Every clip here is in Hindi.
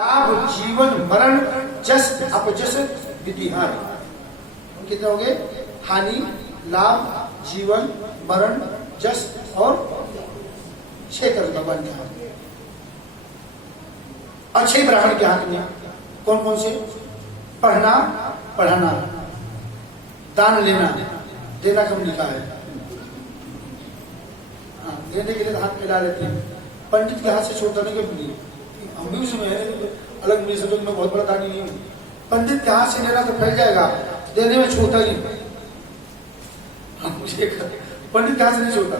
लाभ जीवन मरण जस अपजस विधिहार। कितने हो गए? हानि, लाभ, जीवन, मरण, जस और 6 कर्म भगवान के हाथ में और 6 ब्राह्मण के हाथ में। कौन कौन से? पढ़ना, पढ़ाना, दान लेना, देना कम लिखा है। देने के लिए हाथ मिला लेते हैं। पंडित के हाथ से छोड़ने के लिए हम भी उसमें अलग मिल सकते, मैं बहुत बड़ा दानी नहीं हूँ। पंडित के हाथ से लेना तो फैल जाएगा, देने में छोड़ता ही पंडित के हाथ से नहीं छोड़ता।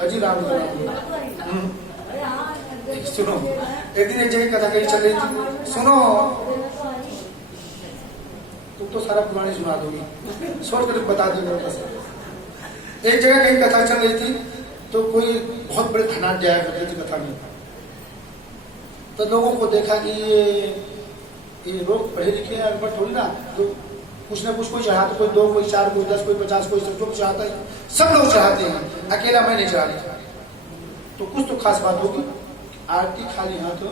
अजी राम सुनो, एक दिन एक जगह कथा कहीं चल रही थी, सुनो तुम तो सारा पुरानी सुना दोगी, छोड़ कर बता देंगे। एक जगह कहीं कथा चल रही थी तो कोई बहुत बड़े धनाढ्य आया करते थे कथा में। तो लोगों को देखा कि ये लोग पढ़े लिखे हैं, अनपढ़ थोड़ी ना, तो कुछ ना कुछ कोई चढ़ाता, कोई 2, कोई 4, कोई 10, कोई 50, कोई 70 चढ़ाता है। सब लोग चढ़ाते हैं, अकेला मैं नहीं चढ़ाता। तो कुछ तो खास बात होगी। आरती खाली हाथ हो,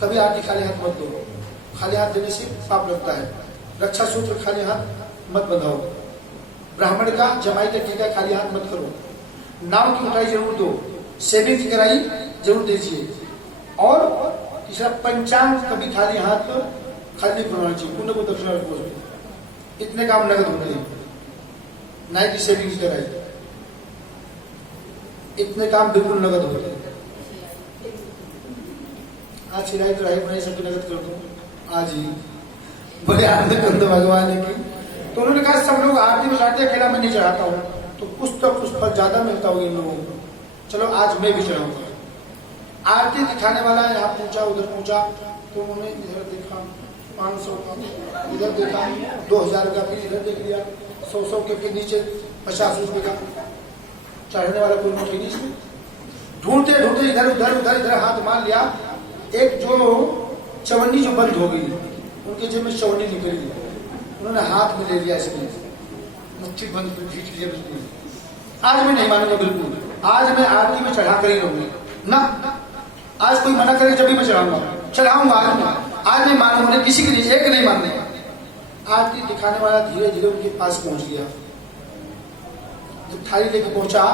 कभी आरती खाली हाथ मत दो। खाली हाथ देने से पाप लगता है। रक्षा सूत्र खाली हाथ मत बंधाओ। ब्राह्मण का जमाई का टीका खाली हाथ मत करो। नाम की उठाई जरूर दो, सेविंग की कराई जरूर दीजिए। और तीसरा, पंचांग कभी खाली हाथ खाली करवाना चाहिए। पुण्य को दक्षिणा रखो, इतने काम नगद होते हैं। नाई की सेविंग कराई, इतने काम बिल्कुल नगद होते हैं। आज सिराई तो राही बनाई सबकी नगद कर दो आज ही, बड़े आनंद कर दो भगवान की। तो उन्होंने कहा सब लोग आरती में चढ़ाते, अकेला मैं नहीं चढ़ाता हूँ, तो कुछ तो कुछ फल ज्यादा मिलता होगा इन लोगों को, चलो आज मैं भी चढ़ाऊंगा। आरती दिखाने वाला यहाँ पूछा, उधर पूछा, तो उन्होंने इधर देखा 500 का, इधर देखा 2000 का, फिर इधर देख लिया 100 के, फिर नीचे 50 रुपए का। चढ़ने वाला कोई नोट ही नहीं इसमें। ढूंढते ढूंढते इधर उधर उधर इधर हाथ मार लिया। एक जो चवन्नी जो बंद हो गई, उनके जेब में चवन्नी निकली, उन्होंने हाथ में ले लिया, इसमें मुट्ठी बंद खींच लिया बिल्कुल। आज मैं नहीं मानूंगा बिल्कुल, आज मैं आरती में चढ़ा कर ही रहूंगा ना। आज कोई मना करे जब भी मैं चढ़ाऊंगा आज मैं मानूंगा, किसी के लिए एक नहीं मानने। आरती दिखाने वाला धीरे धीरे उनके पास पहुंच गया। जब थाली लेके पहुंचा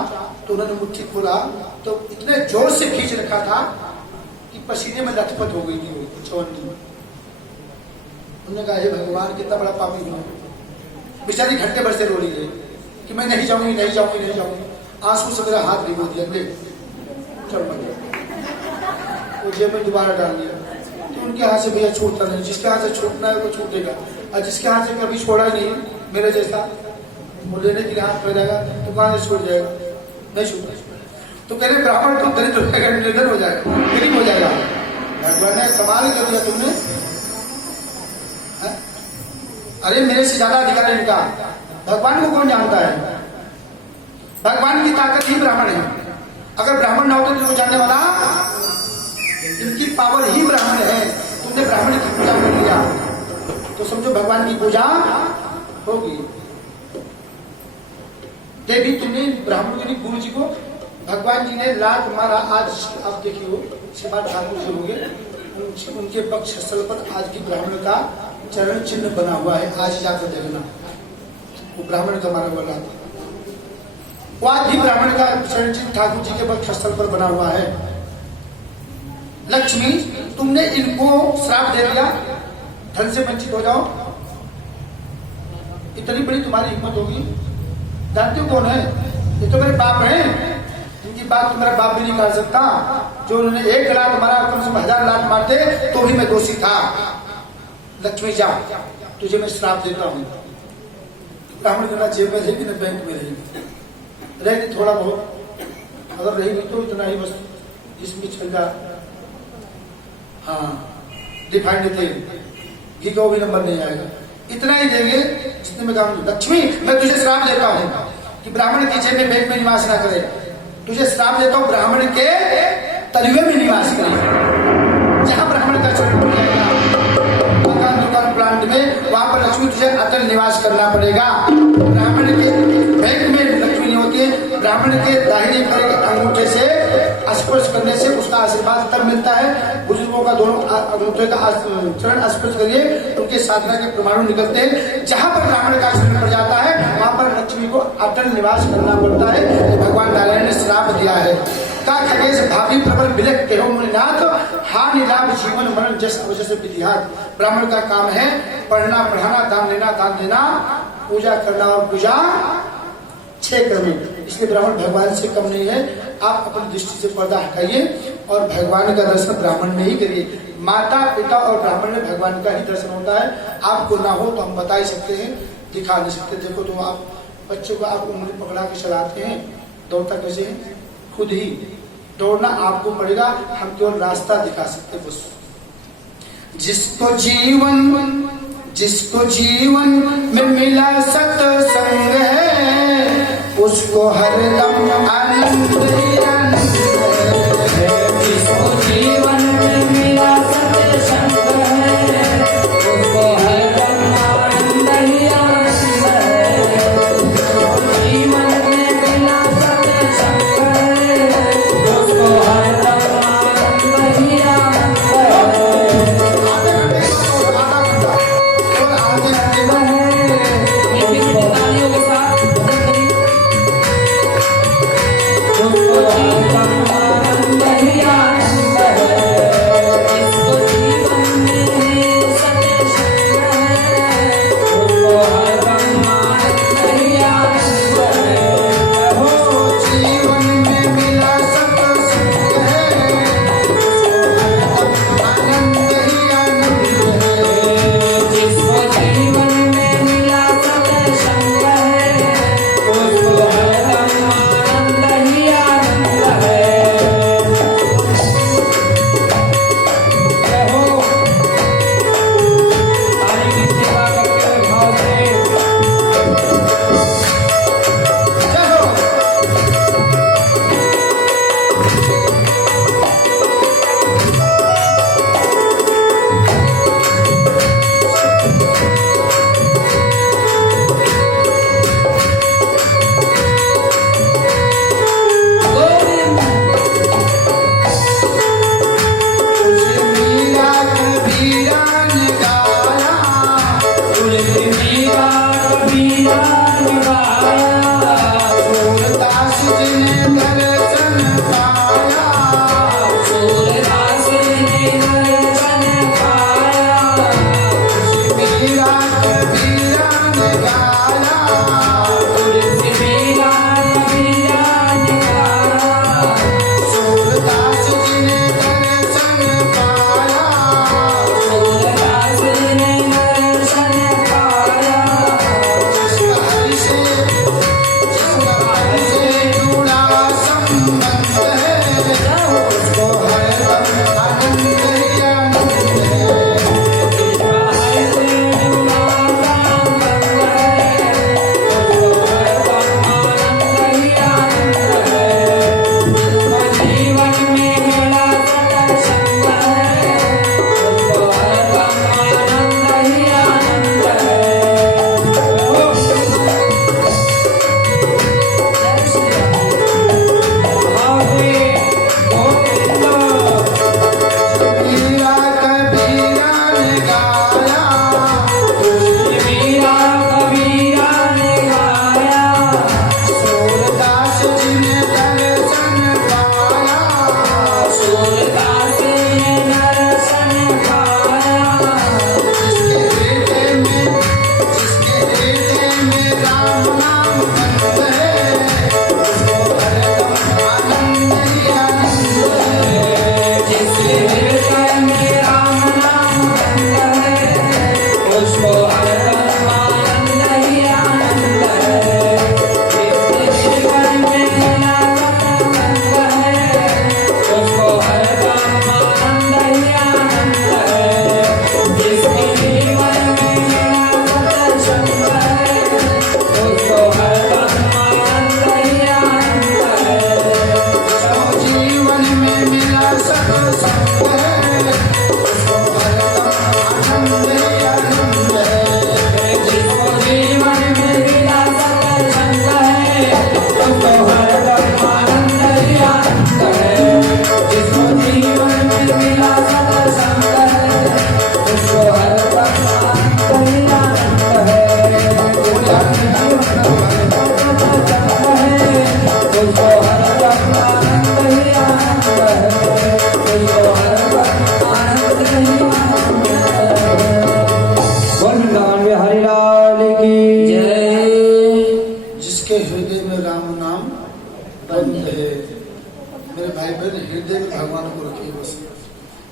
तो उन्होंने मुट्ठी खोला तो इतने जोर से खींच रखा था कि पसीने में लथपथ हो गई थी वो चवन्नी। उन्होंने कहा हे भगवान, कितना बड़ा पापी हूं। बेचारी घंटे भर से रो रही है कि मैं नहीं जाऊंगी, नहीं जाऊंगी, नहीं जाऊंगी। आंसू से मेरा हाथ भिगो दिया, चल गया वो जेब में दोबारा डाल दिया। तो उनके हाथ से भैया छूटता नहीं, जिसके हाथ से छूटना है वो छूटेगा, और जिसके हाथ से कभी छोड़ा ही नहीं मेरे जैसा, वो लेने के लिए हाथ फैलाएगा तो कहां से छूट जाएगा? नहीं छूटा। तो कह रहे ब्राह्मण तो दरिद्र हो जाएगा, निर्धन हो जाएगा, गरीब हो जाएगा। भगवान ने कमाल कर दिया तुमने। अरे मेरे से ज्यादा अधिकार इनका, भगवान को कौन जानता है? भगवान की ताकत ही ब्राह्मण है। अगर ब्राह्मण ना होते तो जानने वाला, इनकी पावर ही ब्राह्मण है। तुमने ब्राह्मण की पूजा कर लिया तो समझो भगवान की पूजा होगी। देवी तुमने ब्राह्मण ने गुरु जी को, भगवान जी ने लात मारा। आज आप देखिए शिवा ठाकुर जी होंगे, उनके पक्ष स्थल पर आज की ब्राह्मण का चरण चिन्ह बना हुआ है। आज जाकर देखना, वो ब्राह्मण का मारा हुआ लात, वो आज भी ब्राह्मण का चरण चिन्ह ठाकुर जी के पक्ष स्थल पर बना हुआ है। लक्ष्मी, तुमने इनको श्राप दे दिया, धन से वंचित हो जाओ। इतनी बड़ी तुम्हारी हिम्मत होगी? जानते हो कौन है? ये तो मेरे बाप हैं। इनकी बात तो मेरा बाप भी नहीं कर सकता। जो उन्होंने 1 लात मारा, कम से कम 1000 लात मारते तो भी मैं दोषी था। लक्ष्मी जा, तुझे मैं श्राप देता हूं। ब्राह्मण करना जेब में रहेगी ना बैंक में रहेगी थोड़ा बहुत, अगर रहेगी तो इतना ही बस, जिसमें छंदा, हाँ डिफाइंड तेल, घी का भी नंबर नहीं आएगा। इतना ही देंगे जितने में काम। लक्ष्मी, मैं तुझे श्राप देता हूं कि ब्राह्मण की जेब में बैंक में निवास ना करे। तुझे श्राप देता हूं ब्राह्मण के तलवे में निवास करे। जहां ब्राह्मण का चरण पड़ जाएगा मकान दुकान प्लांट में, वहां पर लक्ष्मी तुझे अटल निवास करना पड़ेगा। ब्राह्मण के बैंक में लक्ष्मी नहीं होती है। ब्राह्मण के दाहिने पैर के अंगूठे से स्पर्श करने से उसका आशीर्वाद तब मिलता है। बुजुर्गों का दोनों अंगूठे का चरण स्पर्श करिए, उनके साधना के प्रमाणु निकलते हैं। जहां पर ब्राह्मण का चरण पड़ जाता है वहां पर लक्ष्मी को अटल निवास करना पड़ता है। भगवान नारायण ने श्राप दिया है। का खगेश भाभी प्रबल बिलक के हो मुनिनाथ, हानि लाभ जीवन मरण जस अवश्य विधिहात। ब्राह्मण का काम है पढ़ना, पढ़ाना, दान देना, पूजा करना और पूजा 6 कर्म। इसलिए ब्राह्मण भगवान से कम नहीं है। आप अपनी दृष्टि से पर्दा हटाइए और भगवान का दर्शन ब्राह्मण में ही करिए। माता पिता और ब्राह्मण में भगवान का ही दर्शन होता है। आपको ना हो तो हम बता ही सकते हैं, दिखा नहीं सकते। देखो तो आप बच्चों को आप उंगली पकड़ा के चलाते हैं, दौड़ता कैसे है? खुद ही दौड़ना आपको पड़ेगा, हम केवल रास्ता दिखा सकते बस। जिसको जीवन में मिला सत्संग है, उसको हरदम आनंद ही आनंद है। जिसको जीवन में मिला सत्संग है, उसको हरदम आनंद ही आनंद है। जिसको जीवन में मिला सत्संग है, उसको हरदम आनंद ही आनंद है।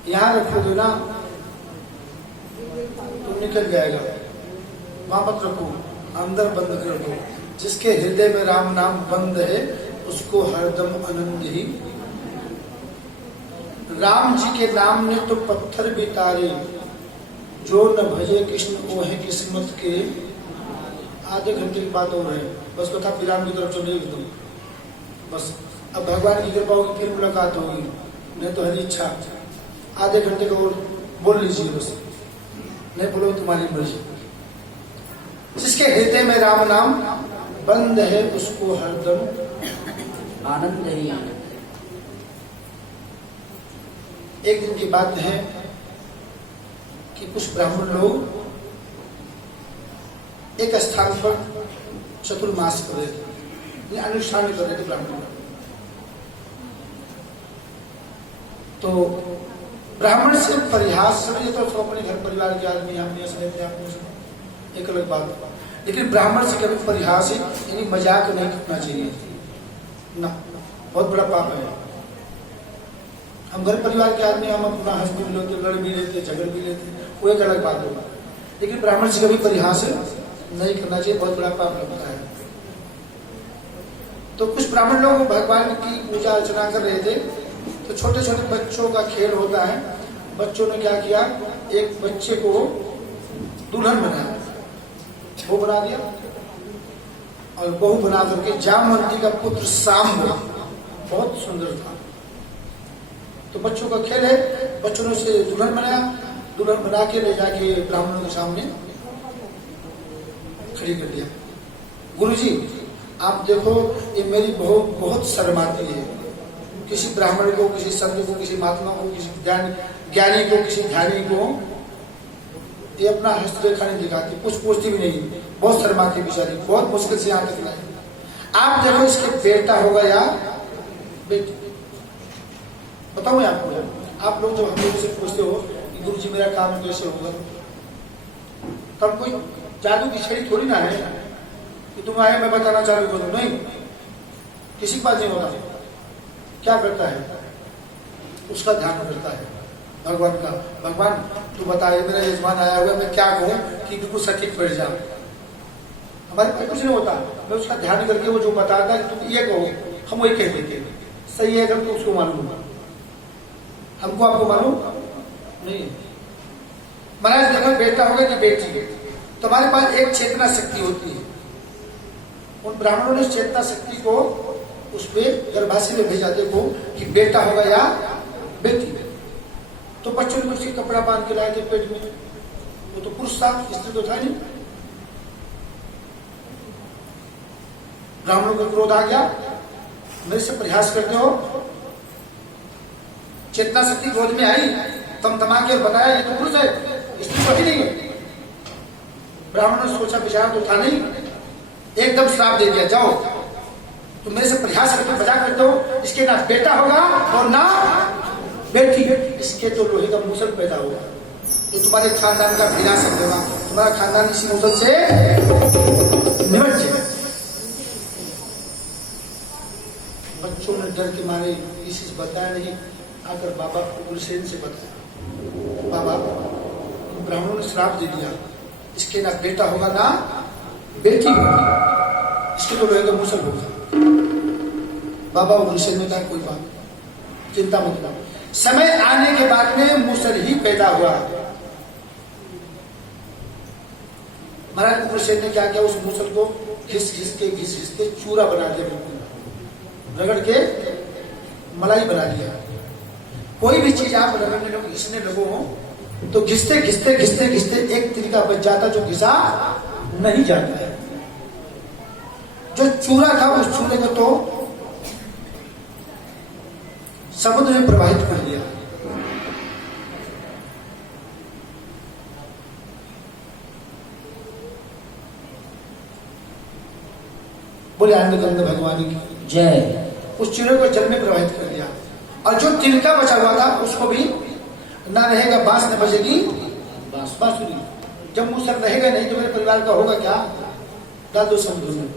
यहाँ रखोगे ना तो निकल जाएगा, वहां मत रखो, अंदर बंद कर दो। जिसके हृदय में राम नाम बंद है उसको हरदम आनंद ही। राम जी के नाम ने तो पत्थर भी तारे, जो न भजे कृष्ण वो है किस्मत के। आधे घंटे की बात और है, बस कथा विराम की तरफ चले एकदम। बस अब भगवान की कृपा होगी फिर मुलाकात होगी, नहीं तो हरी इच्छा आधे घंटे का और बोल लीजिए, बस नहीं बोलो तुम्हारी मर्जी। जिसके हृदय में राम नाम बंद है उसको हरदम आनंद ही आनंद। एक दिन की बात है कि कुछ ब्राह्मण लोग एक स्थान पर चतुर्मास कर रहे थे, अनुष्ठान कर रहे थे ब्राह्मण। तो ब्राह्मण से परिहास, ये तो सब अपने घर परिवार के आदमी हमने समझते, एक अलग बात। लेकिन ब्राह्मण से कभी परिहास यानी मजाक नहीं करना चाहिए ना, बहुत बड़ा पाप है। हम घर परिवार के आदमी, हम अपना हंस भी लेते, लड़ भी लेते, झगड़ भी लेते, वो एक अलग बात होगा। लेकिन ब्राह्मण से कभी परिहास नहीं करना चाहिए, बहुत बड़ा पाप लगता है। तो कुछ ब्राह्मण लोग भगवान की पूजा अर्चना कर रहे थे, तो छोटे छोटे बच्चों का खेल होता है। बच्चों ने क्या किया, एक बच्चे को दुल्हन बनाया, वो बना दिया, और बहू बना करके जामवंती का पुत्र सांब बहुत सुंदर था। तो बच्चों का खेल है, बच्चों ने उसे दुल्हन बनाया, दुल्हन बना के ले जाके ब्राह्मणों के सामने खड़ी कर दिया। गुरुजी आप देखो, ये मेरी बहू बहुत शर्माती है, किसी ब्राह्मण को, किसी संत को, किसी महात्मा को, किसी ज्ञानी को, किसी ध्यानी को ये अपना हस्तरेखा नहीं दिखाती, कुछ पूछती भी नहीं, बहुत शर्माती बेचारी, बहुत मुश्किल से यहाँ तक लाई। आप देखो इसके बेटा होगा या बेटी, बताओ मैं आपको। आप लोग जो हम लोग से पूछते हो कि गुरुजी मेरा काम कैसे होगा, तब कोई जादू की छड़ी थोड़ी ना है कि तुम आए मैं बताना चालू करूं, नहीं, किसी के पास नहीं होता। क्या करता है, उसका ध्यान करता है भगवान का। भगवान तू बताए, मेरा यजमान आया हुआ, मैं क्या कहूं कि बिल्कुल सटीक बैठ जा। हमारे पास कुछ नहीं होता, मैं उसका ध्यान करके वो जो बताता है तुम ये कहो, हम वही कह देते, सही है अगर तो उसको मालूम होगा, हमको आपको मालूम नहीं। महाराज देखो बेटा होगा कि बेटी, तो हमारे पास एक चेतना शक्ति होती है। उन ब्राह्मणों ने चेतना शक्ति को उसमें गर्भाशय में भेजा, देखो कि बेटा होगा या बेटी। तो बच्चों ने उसी कपड़ा बांध के लाए थे पेट में, वो तो पुरुष था, स्त्री तो था नहीं। ब्राह्मणों को क्रोध आ गया, मेरे से प्रयास करते हो। चेतना शक्ति क्रोध में आई, तमा के और बताया ये तो पुरुष है, स्त्री तो ही नहीं है। ब्राह्मणों ने सोचा विचार तो था नहीं, एकदम श्राप दे दिया, जाओ तुम मेरे से प्रयास करके मजाक करते हो, इसके ना बेटा होगा और ना बेटी, इसके तो लोहे का मुसल पैदा होगा, तो तुम्हारे खानदान का विनाश होगा, तुम्हारा खानदान इसी मुसल से निमट जाएगा। बच्चों ने डर के मारे किसी से बताया नहीं, आकर बाबा उग्रसेन से बताया, बाबा ब्राह्मणों ने श्राप दे दिया, इसके ना बेटा होगा ना बेटी होगी, इसके तो लोहे का मुसल होगा। बाबा उग्रसेन ने कहा कोई बात, चिंता मत करो, समय आने के बाद में मुसल ही पैदा हुआ। महाराज उग्रसेन ने क्या किया, उस मुसल को घिस घिस के चूरा बना दिया, बिल्कुल रगड़ के मलाई बना दिया। कोई भी चीज आप रगड़ने लोग घिसने लगो तो घिसते घिसते घिसते घिसते एक तरीका बच जाता जो घिसा नहीं जाता है। जो चूरा था उस चूरे को तो समुद्र में प्रवाहित कर दिया। बोले आनंद भगवान की जय। उस चूरे को जल में प्रवाहित कर दिया, और जो तिनका बचा हुआ था उसको भी ना रहेगा, बांस न बजेगी बांसुरी। जब मुसर रहेगा नहीं तो मेरे परिवार का होगा क्या, डाल दो समुद्र में।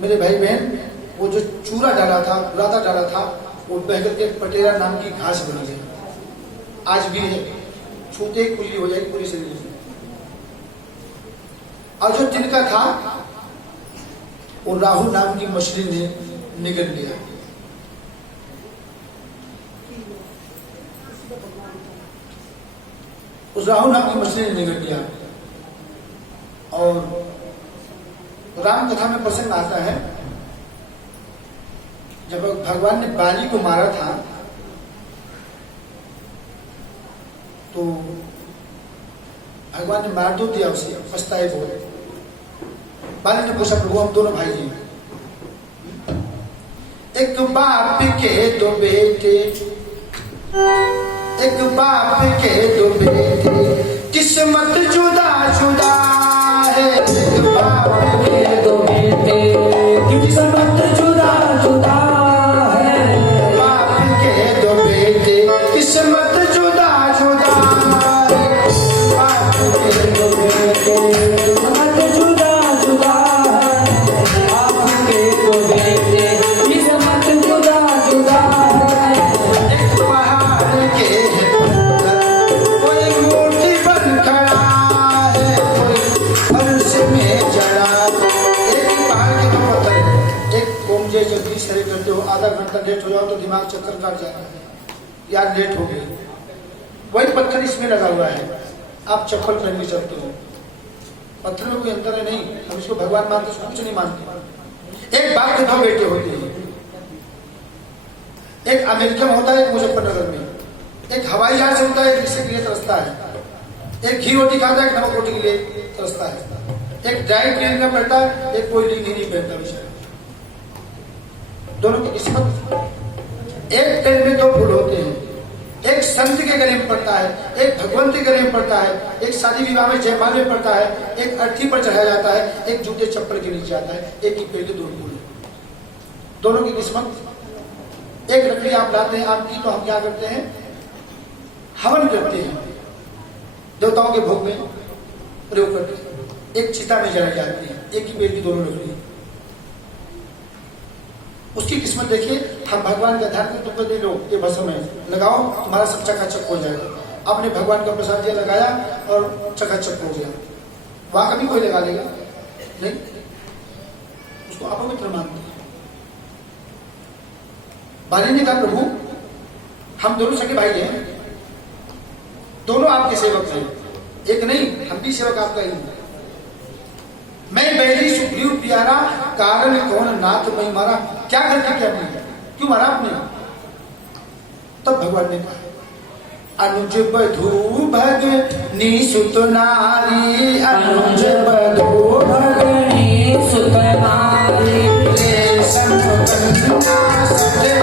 मेरे भाई बहन वो जो चूरा डाला था, बुरादा डाला था, वो बह करके पटेरा नाम की घास बन गई। आज भी है, छूते ही खुली हो जाएगी पूरी शरीर में। और जो तिनका था वो राहु नाम की मछली ने निगल लिया। उस राहु नाम की मछली ने निगल लिया। और राम कथा में प्रसंग आता है, जब भगवान ने बाली को मारा था तो भगवान ने मार दो दिया उसे, पछताए बोले। बाली ने पूछा, प्रभु हम दोनों भाई हैं, एक बाप के दो बेटे, एक बाप के दो बेटे, किस्मत जुदा जुदा है। एक बाप के दो बेटे, किस्मत जुदा जुदा है। बाप के दो बेटे, किस्मत जुदा जुदा है। बाप के दो बेटे, किस्मत जुदा जुदा है। बाप के दो बेटे, किस्मत जुदा जुदा है। एक पहाड़ के कोई मूर्ति बन खड़ा है, कोई फर्श में जड़ा। एक पहाड़ के दो पत्थर, एक ओम जय जगदीश हरे करते हो, आधा घंटा लेट हो जाओ तो दिमाग चक्कर काट जाता है, यार लेट हो गई। वही पत्थर इसमें लगा हुआ है, आप चप्पल पहन के चलते हो। पत्थर में कोई अंतर है नहीं, हम इसको भगवान मानते, इसको कुछ नहीं मानते। एक बाप के दो बेटे होते हैं, एक अमेरिका में होता है, एक मुजफ्फरनगर में। एक हवाई जहाज से होता है, एक रिक्शे के लिए तरसता है। एक घी रोटी खाता है, एक नमक रोटी के लिए तरसता है। एक ड्राई क्लीन का पहनता है, एक कोई नहीं पहनता बेचारा। दोनों की किस्मत, एक पेड़ में दो फूल होते हैं, एक संत के गले में पड़ता है, एक भगवंत के गले में पड़ता है, एक शादी विवाह में जयमाल में पड़ता है, एक अर्थी पर चढ़ाया जाता है, एक जूते चप्पल के नीचे आता है। एक ही पेड़ के दो फूल, दोनों की किस्मत। एक लकड़ी आप लाते हैं आम की, तो हम क्या करते हैं, हवन करते हैं, देवताओं के भोग में प्रयोग करते हैं। एक चिता में जलाई जाती है, एक ही पेड़ की दोनों लकड़ी। उसकी किस्मत देखिए, हम भगवान का ध्यान तुमको दे लो, ये भस्म है, लगाओ, तुम्हारा सब चकाचक हो जाएगा। आपने भगवान का प्रसाद दिया, लगाया और चकाचक हो गया। वहां कभी कोई लगा लेगा नहीं, उसको अपवित्र मानते हैं। बाली ने कहा, प्रभु हम दोनों सगे भाई हैं, दोनों आपके सेवक हैं, एक नहीं, हम भी सेवक आपका ही हैं। मैं बैरी सुग्रीव प्यारा, कारण कौन नाथ मैं मारा। क्या गलती क्या नहीं, क्यों मारा आपने। तब भगवान ने कहा, अनुज बधू भगनी सुत नारी, अनुज बधू भगनी सुत नारी, रेशम कन्या सजे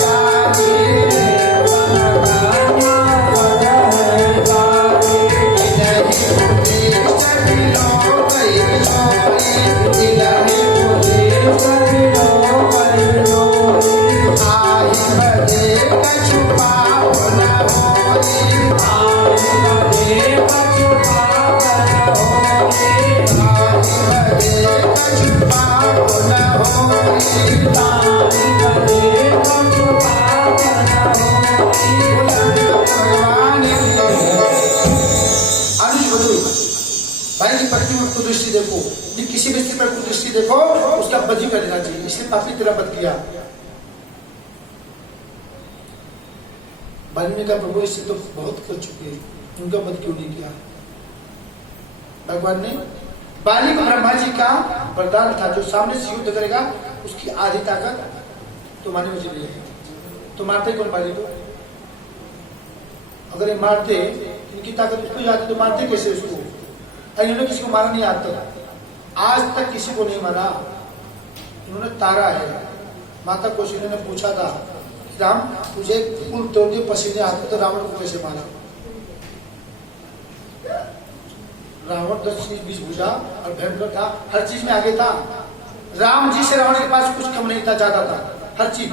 जारी, दृष्टि देखो, किसी भी स्त्री पर दृष्टि देखो, उसका बद ही कर देना चाहिए, इसलिए पापी तेरा बद किया। बाली का प्रभु इससे तो बहुत कर चुके, उनका बद क्यों नहीं किया। भगवान ने बाली को ब्रह्मा जी का वरदान था, जो सामने से युद्ध करेगा उसकी आधी ताकत तुम्हारे में चली है। तो मारते कौन बाली को। अगर ये मारते, इनकी ताकत उसको जाती तो मारते कैसे उसको। इन्होंने किसी को मारा नहीं आज तक, आज तक किसी को नहीं मारा। इन्होंने तारा है। माता कौशल्या ने पूछा था, राम तुझे फूल तोड़ के पसीने आते तो रावण को कैसे मारा। रावण 10 चीज 20 भुजा और भयंकर था, हर चीज में आगे था। राम जी से रावण के पास कुछ कम नहीं था, ज्यादा था हर चीज।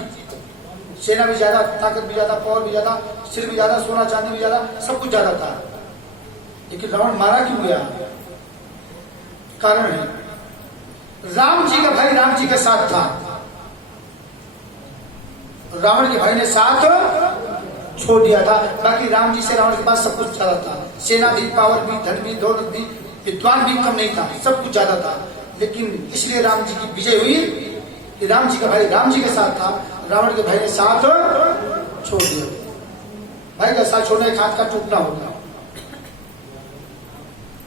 सेना भी ज्यादा, ताकत भी ज्यादा, पावर भी ज्यादा, सिर भी ज्यादा, सोना चांदी भी ज्यादा, सब कुछ ज्यादा था। लेकिन रावण मारा क्यों गया, कारण है राम जी का भाई राम जी के साथ था, रावण के भाई ने साथ छोड़ दिया था। बाकी राम जी से रावण के पास सब कुछ ज्यादा था, सेना भी, पावर भी, धन भी, दौलत भी, विद्वान भी कम नहीं था, सब कुछ ज्यादा था। लेकिन इसलिए राम जी की विजय हुई कि राम जी का भाई राम जी के साथ था, रावण के भाई ने साथ छोड़ दिया। भाई का साथ छोड़ना एक हाथ का टूटना होगा।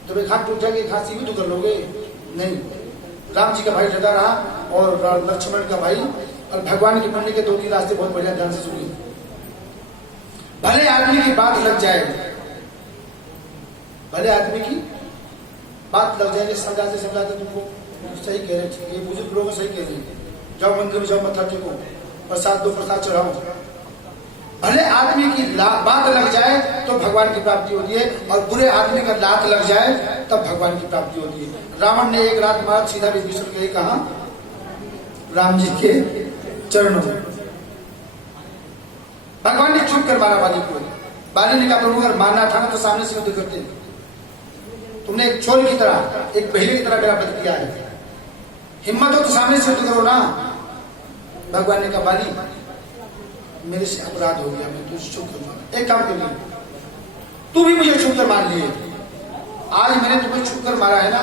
जब एक हाथ टूट जाएगा एक हाथ से भी तो कर लोगे नहीं। राम जी का भाई डटा रहा और लक्ष्मण का भाई, और भगवान के बनने के 2-3 रास्ते बहुत बढ़िया ध्यान से सुनिए। भले आदमी की बात लग जाए, भले आदमी की बात लग जाए, समझाते समझाते तुमको सही कह रहे हैं, ये बुजुर्ग लोग सही कह रहे हैं, जाओ मंदिर में जाओ, मत्था टेको, प्रसाद दो, प्रसाद चढ़ाओ। भले आदमी की बात लग जाए तो भगवान की प्राप्ति होती है, और बुरे आदमी का लात लग जाए तब भगवान की प्राप्ति होती है। रावण ने एक रात मार सीधा विभीषण के कहा राम जी के चरणों में। भगवान ने चुप कर मारा बाली को। बाली ने कहा प्रभु अगर मारना था ना तो सामने से युद्ध करते, तुमने एक चोर की तरह, एक बहेली की तरह मेरा वध किया है, हिम्मत हो तो सामने से युद्ध करो ना। भगवान ने कहा बाली मेरे से अपराध हो गया, मैं तुझे छुप कर मारा। एक काम कर लिया, तू भी मुझे छुप कर मार लिए। आज मैंने तुम्हें छुप कर मारा है ना,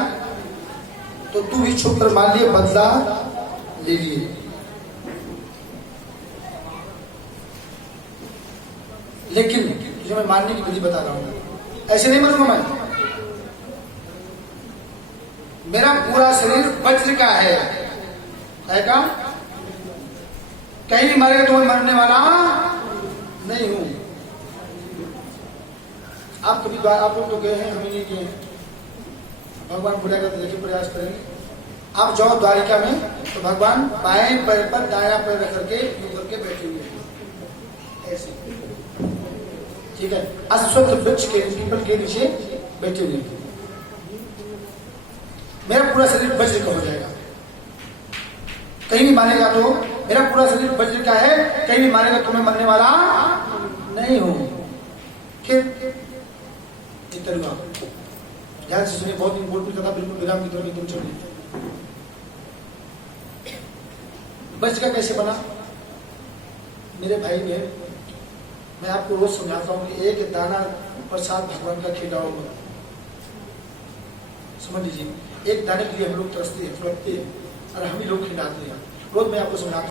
तो तू भी छुप कर मार लिए, बदला ले लिए। लेकिन तुझे मैं मारने की विधि बता रहा हूं, ऐसे नहीं मरूंगा मैं। मेरा पूरा शरीर वज्र का है का? कहीं भी मारेगा तो मैं मरने वाला नहीं हूं। आप कभी आप लोग तो गए हैं, हमें नहीं गए हैं, भगवान बुलाएगा तो देखिए प्रयास करेंगे। आप जाओ द्वारिका में तो भगवान बाएं पैर पर दायां पैर रख करके यूं करके बैठे हुए हैं ऐसे, ठीक है, अश्वत्थ वृक्ष के पीपल के नीचे बैठे हुए हैं। मेरा पूरा शरीर वज्र का हो जाएगा, कहीं भी मारेगा तो मेरा पूरा शरीर वज्र का है, कहीं भी मारेगा तो मैं मरने वाला नहीं हूं। फिर इतना ध्यान से सुनिए, बहुत इंपोर्टेंट कथा, बिल्कुल विराम की तरफ एकदम चलिए। वज्र का कैसे बना मेरे भाई बहन, मैं आपको रोज समझाता हूं कि एक दाना प्रसाद भगवान का खिलाओ, समझ लीजिए, एक दाने के लिए हम लोग तरसते हैं, तड़पते हैं, और हम ही लोग खिलाते हैं। रोज मैं आपको समझाता हूं।